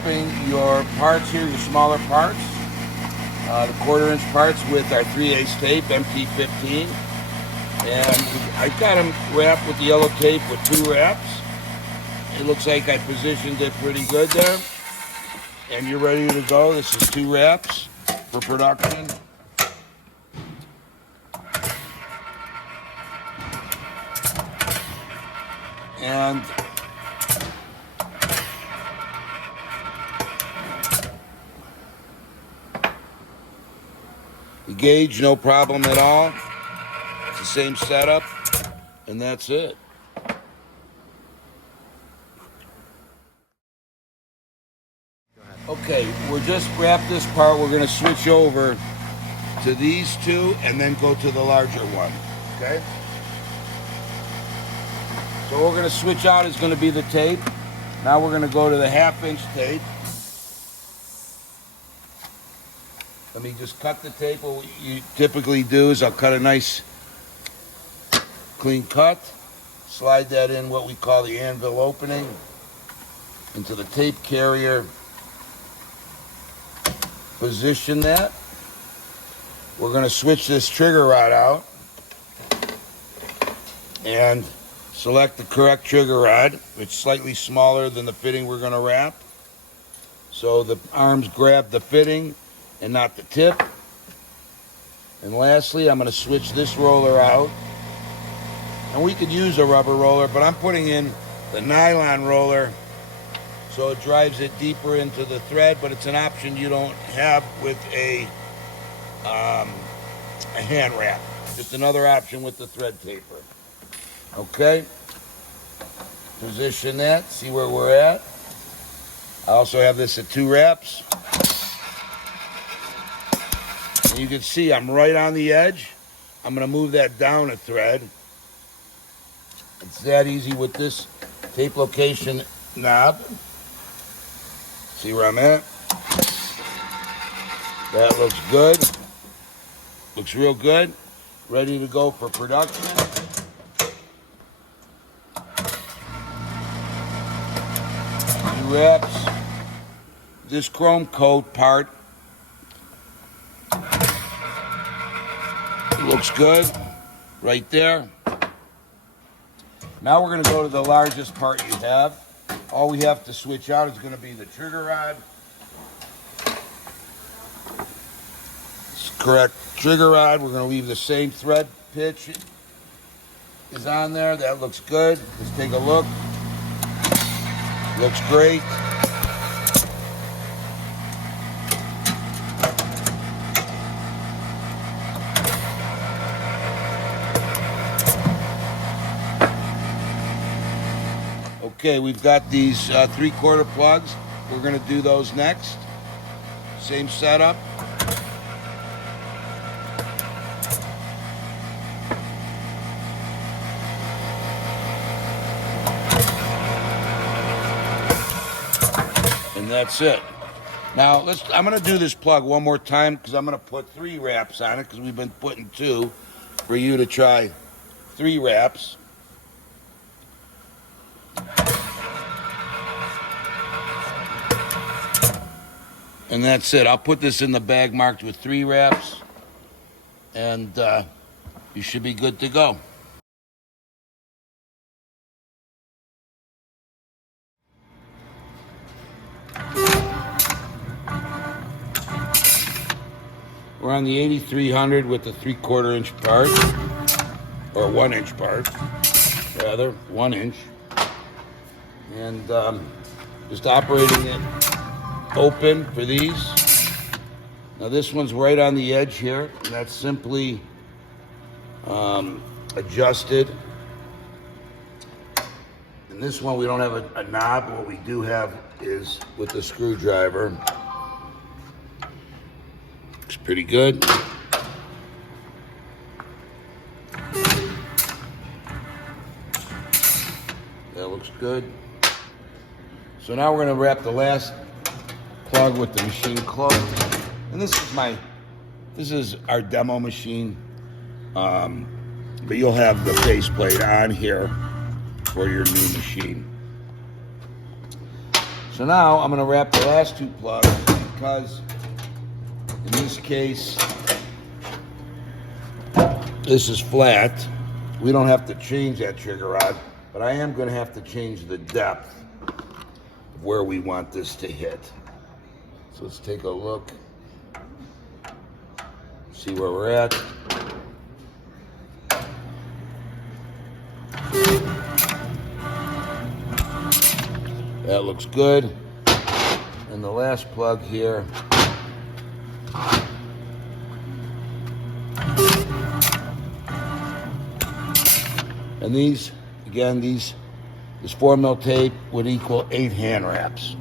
wrapping your parts here, your smaller parts, the 1/4-inch parts with our 3/8 tape, MT15. And I got them wrapped with the yellow tape with 2 wraps. It looks like I positioned it pretty good there. And you're ready to go. This is 2 wraps for production. And the gauge, no problem at all. It's the same setup, and that's it. Okay, we're just wrapped this part. We're going to switch over to these 2 and then go to the larger one. Okay? So what we're going to switch out is going to be the tape. Now we're going to go to the 1/2-inch tape. Let me just cut the tape. What you typically do is I'll cut a nice clean cut, slide that in what we call the anvil opening into the tape carrier, position that. We're going to switch this trigger rod out and select the correct trigger rod, which is slightly smaller than the fitting we're going to wrap. So the arms grab the fitting and not the tip. And lastly, I'm going to switch this roller out. And we could use a rubber roller, but I'm putting in the nylon roller so it drives it deeper into the thread, but it's an option you don't have with a hand wrap. Just another option with the thread taper. Okay, position that, see where we're at. I also have this at 2 wraps. And you can see I'm right on the edge. I'm going to move that down a thread. It's that easy with this tape location knob. See where I'm at? That looks good. Looks real good. Ready to go for production. 2 wraps. This chrome coat part looks good right there. Now we're going to go to the largest part you have. All we have to switch out is going to be the trigger rod. It's correct trigger rod. We're going to leave the same thread pitch is on there. That looks good. Let's take a look. Looks great. Okay, we've got these 3/4 plugs. We're going to do those next. Same setup. And that's it. Now, I'm going to do this plug one more time because I'm going to put 3 wraps on it because we've been putting 2 for you to try 3 wraps. And that's it. I'll put this in the bag marked with 3 wraps, and you should be good to go. We're on the 8300 with the 3/4 inch part, or 1 inch part, rather, 1 inch. And just operating it open for these. Now this one's right on the edge here, and that's simply adjusted. And this one we don't have a knob. What we do have is with the screwdriver. Looks pretty good. That looks good. So now we're going to wrap the last plug with the machine closed. And this is our demo machine. But you'll have the faceplate on here for your new machine. So So now I'm going to wrap the last two plugs because in this case, this is flat. We don't have to change that trigger rod, but I am going to have to change the depth of where we want this to hit. So let's take a look, see where we're at. That looks good. And the last plug here. And these, again, this 4mm tape would equal 8 hand wraps.